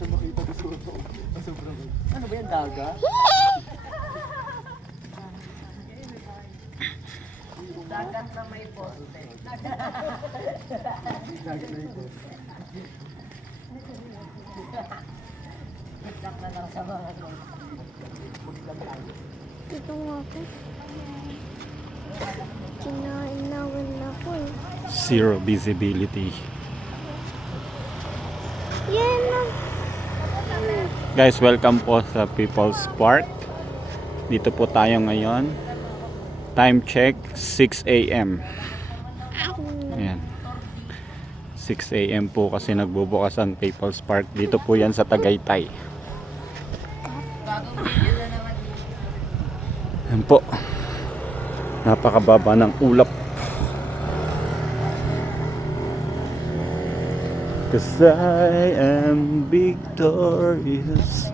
siya makita ko sobrang. Ano ba yan, daga? Dagat na may poste. Daga na ito. Dagat na lang sa mga ano. Ito nga ako. Kinainawan ako eh. Zero visibility. Yan na. Guys, welcome po sa People's Park. Dito po tayo ngayon. Time check 6 AM. Ayan. 6 AM po kasi nagbubukas ang People's Park. Dito po yan sa Tagaytay. Ayan po. Napakababa ng ulap. Cause I am victorious.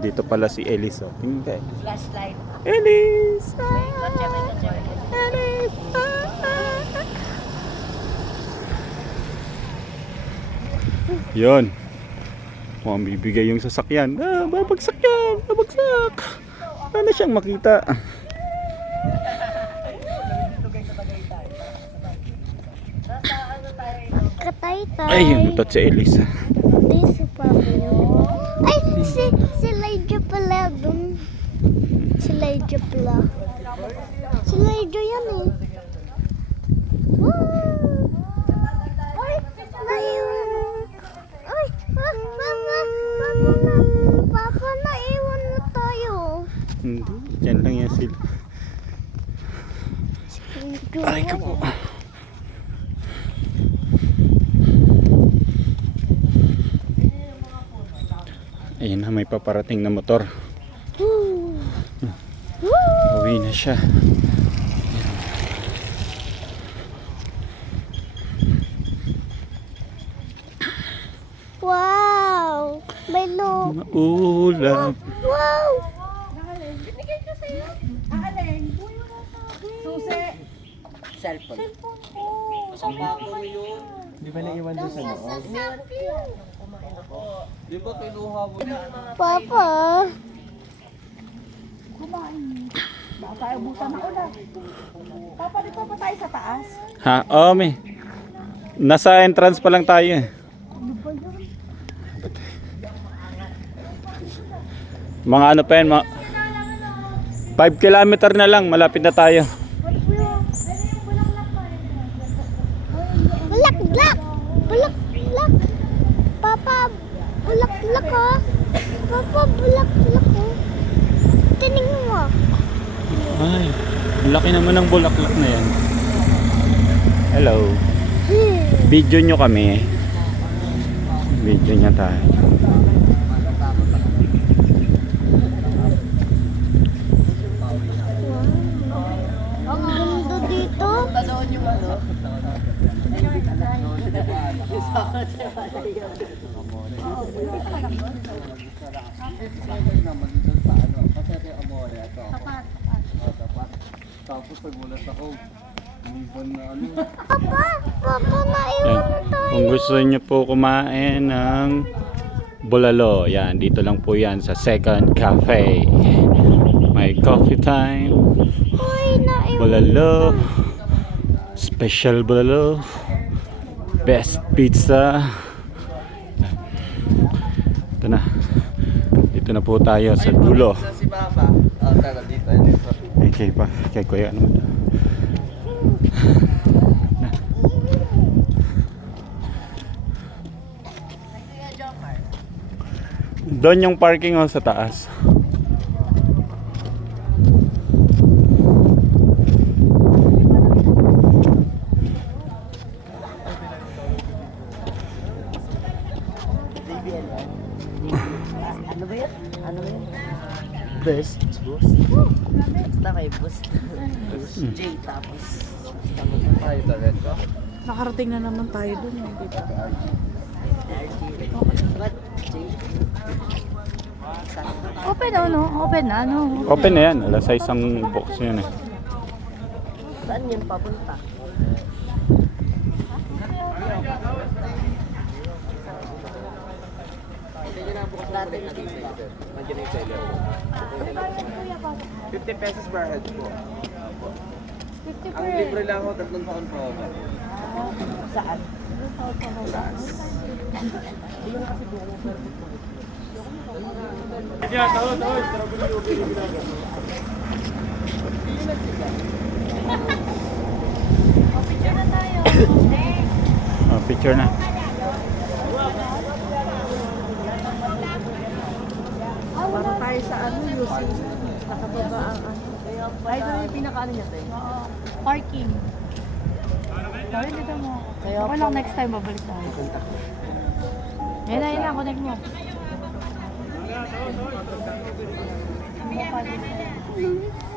Dito pala si Elise. Oh. Tingin ka, Elise. Flashlight. Elise! Aris. Yun. Mukhang bibigay yung sasakyan. Babagsak yan. Babagsak. Wala na siyang makita. Katay-tay. Ay, yung butot si Elise. Di si Pablo. Ay, si Lydia pala dun. Si Lydia pala. Si Lydia yan eh. Wow! Ay, naiwan. Ay, Papa, naiwan na tayo. Hindi, dyan lang yan sila. Ay, ka po. Ayun na, may paparating na motor. Woo! Woo! Uwi na siya. Wow! May loob. Maulap. Wow! Susi. Cellphone. Di ba naiwan doon sa loob? Di ba kinuha mo na? Papa! Baka ubusan ako na. Papa, di pa tayo sa taas? Ha? Oo, may. Nasa entrance pa lang tayo eh. Mga ano pa yan, 5 kilometer na lang, malapit na tayo. Bulaklak! Bulaklak! Papa, bulaklak ha? Papa, bulaklak ha? Tinignan mo. Ay, laki naman ng bulaklak na yan. Hello. Video nyo kami. Video nya tayo. Ang ganda dito. Tanoon yung ano. Tapos nagulat ako. Umiban na ano. Papa, naiwan tayo. Kung gusto niyo po kumain ng bulalo, yan, dito lang po yan sa Second Cafe. May coffee time, Uy, naiwan. bulalo, special bulalo, best pizza. Ito na. Dito na po tayo sa dulo. Si Papa. Tara dito. Dito. Okay pa, kay kuya naman. Doon yung parking oh, sa taas. Ano ba yan? Ano ba yan? Best. Basta may boost. J tapos. Tayo talaga. Nakarating na naman tayo dun eh, di ba? What? J? Open ano? Open na ano? Open na yan, alas 6 ang box yun eh. Saan yan papunta? Hindi nyo na bukas mo ulit natin sa ito. Nandiyan na yung seller. 50 pesos per head po. 50 Ang libre lang ako, 3 taon po ako. Saan? Oh, picture na. Parang tayo sa ano, UC. Nakababa ang ano. Ay, doon yung pinakaano niya tayo. Parking. Sabi dito mo. Kaya Ako lang next time babalik tayo. Yan na, connect mo. Mm.